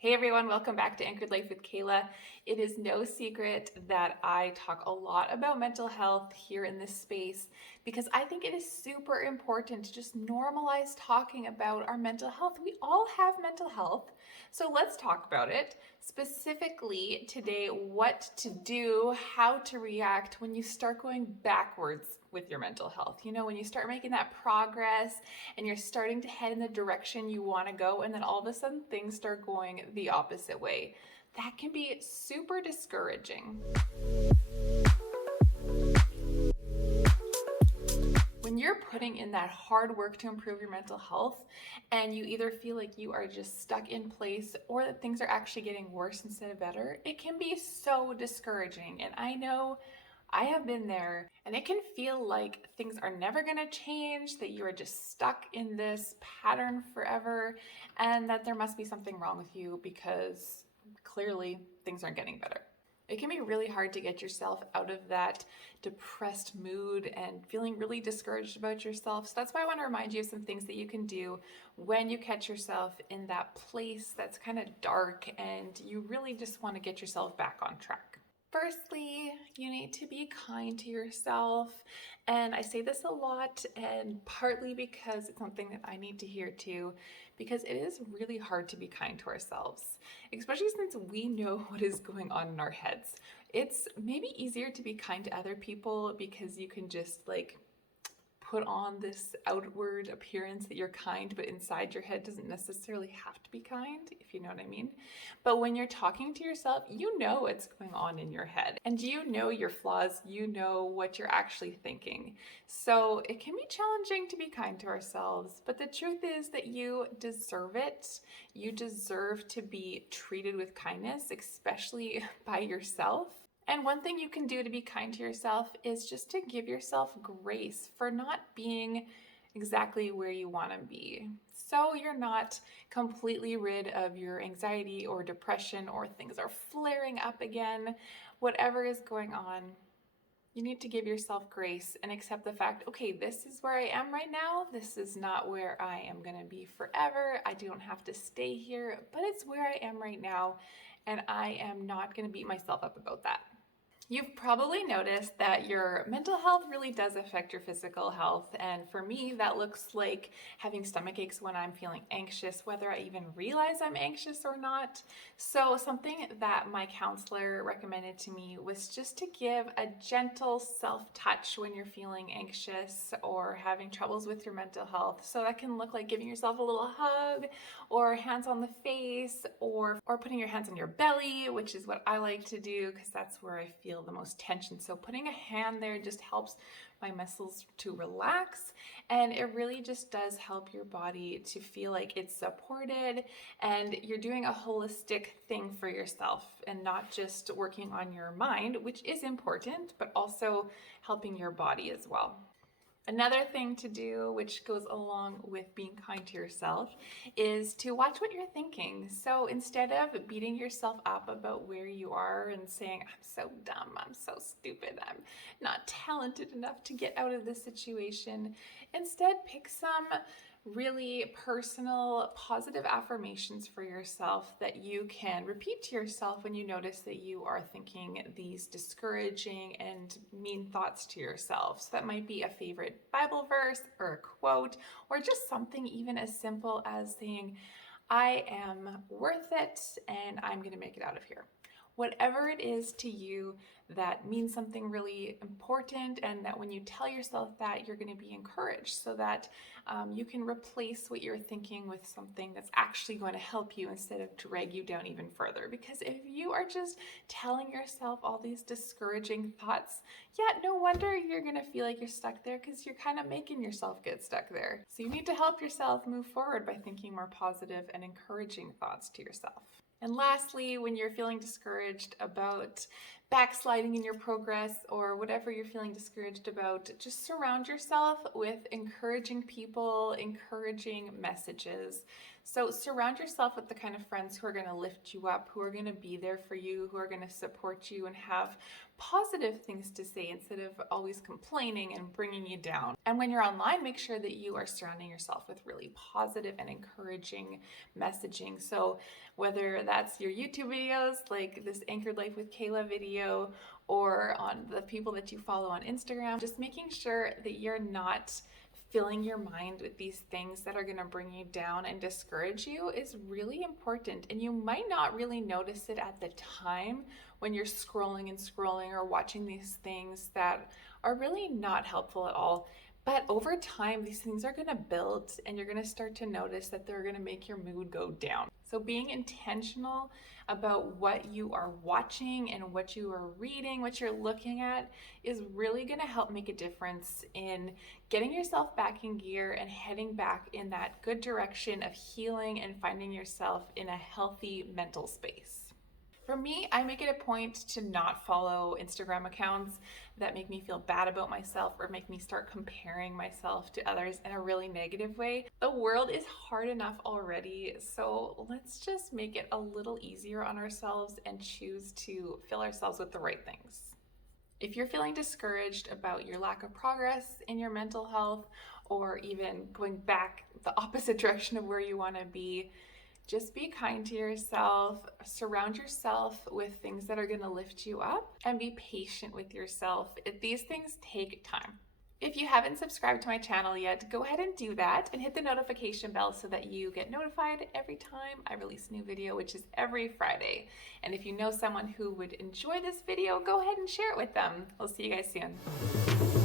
Hey everyone, welcome back to Anchored Life with Kaale. It is no secret that I talk a lot about mental health here in this space because I think it is super important to just normalize talking about our mental health. We all have mental health, so let's talk about it. Specifically today, what to do, how to react when you start going backwards with your mental health. You know, when you start making that progress and you're starting to head in the direction you want to go, and then all of a sudden things start going the opposite way. That can be super discouraging. When you're putting in that hard work to improve your mental health and you either feel like you are just stuck in place or that things are actually getting worse instead of better, it can be so discouraging. And I know I have been there, and it can feel like things are never going to change, that you are just stuck in this pattern forever, and that there must be something wrong with you because clearly things aren't getting better. It can be really hard to get yourself out of that depressed mood and feeling really discouraged about yourself. So that's why I want to remind you of some things that you can do when you catch yourself in that place that's kind of dark and you really just want to get yourself back on track. Firstly, you need to be kind to yourself. And I say this a lot, and partly because it's something that I need to hear too, because it is really hard to be kind to ourselves, especially since we know what is going on in our heads. It's maybe easier to be kind to other people because you can just put on this outward appearance that you're kind, but inside your head doesn't necessarily have to be kind, if you know what I mean. But when you're talking to yourself, you know what's going on in your head and you know your flaws, you know what you're actually thinking. So it can be challenging to be kind to ourselves, but the truth is that you deserve it. You deserve to be treated with kindness, especially by yourself. And one thing you can do to be kind to yourself is just to give yourself grace for not being exactly where you want to be. So you're not completely rid of your anxiety or depression or things are flaring up again. Whatever is going on, you need to give yourself grace and accept the fact, okay, this is where I am right now. This is not where I am going to be forever. I don't have to stay here, but it's where I am right now. And I am not going to beat myself up about that. You've probably noticed that your mental health really does affect your physical health. And for me, that looks like having stomach aches when I'm feeling anxious, whether I even realize I'm anxious or not. So something that my counselor recommended to me was just to give a gentle self-touch when you're feeling anxious or having troubles with your mental health. So that can look like giving yourself a little hug or hands on the face or putting your hands on your belly, which is what I like to do because that's where I feel the most tension. So putting a hand there just helps my muscles to relax, and it really just does help your body to feel like it's supported and you're doing a holistic thing for yourself and not just working on your mind, which is important, but also helping your body as well. Another thing to do, which goes along with being kind to yourself, is to watch what you're thinking. So instead of beating yourself up about where you are and saying, I'm so dumb, I'm so stupid, I'm not talented enough to get out of this situation, instead pick some really personal, positive affirmations for yourself that you can repeat to yourself when you notice that you are thinking these discouraging and mean thoughts to yourself. So that might be a favorite Bible verse or a quote, or just something even as simple as saying, I am worth it and I'm going to make it out of here. Whatever it is to you that means something really important, and that when you tell yourself that, you're going to be encouraged so that you can replace what you're thinking with something that's actually going to help you instead of drag you down even further. Because if you are just telling yourself all these discouraging thoughts, yeah, no wonder you're going to feel like you're stuck there because you're kind of making yourself get stuck there. So you need to help yourself move forward by thinking more positive and encouraging thoughts to yourself. And lastly, when you're feeling discouraged about backsliding in your progress or whatever you're feeling discouraged about, just surround yourself with encouraging people, encouraging messages. So surround yourself with the kind of friends who are going to lift you up, who are going to be there for you, who are going to support you and have positive things to say instead of always complaining and bringing you down. And when you're online, make sure that you are surrounding yourself with really positive and encouraging messaging. So whether that's your YouTube videos, like this Anchored Life with Kaale video, or on the people that you follow on Instagram, just making sure that you're not filling your mind with these things that are going to bring you down and discourage you is really important. And you might not really notice it at the time when you're scrolling and scrolling or watching these things that are really not helpful at all. But over time, these things are going to build and you're going to start to notice that they're going to make your mood go down. So being intentional about what you are watching and what you are reading, what you're looking at, is really going to help make a difference in getting yourself back in gear and heading back in that good direction of healing and finding yourself in a healthy mental space. For me, I make it a point to not follow Instagram accounts that make me feel bad about myself or make me start comparing myself to others in a really negative way. The world is hard enough already, so let's just make it a little easier on ourselves and choose to fill ourselves with the right things. If you're feeling discouraged about your lack of progress in your mental health, or even going back the opposite direction of where you want to be, just be kind to yourself, surround yourself with things that are going to lift you up, and be patient with yourself. These things take time. If you haven't subscribed to my channel yet, go ahead and do that and hit the notification bell so that you get notified every time I release a new video, which is every Friday. And if you know someone who would enjoy this video, go ahead and share it with them. I'll see you guys soon.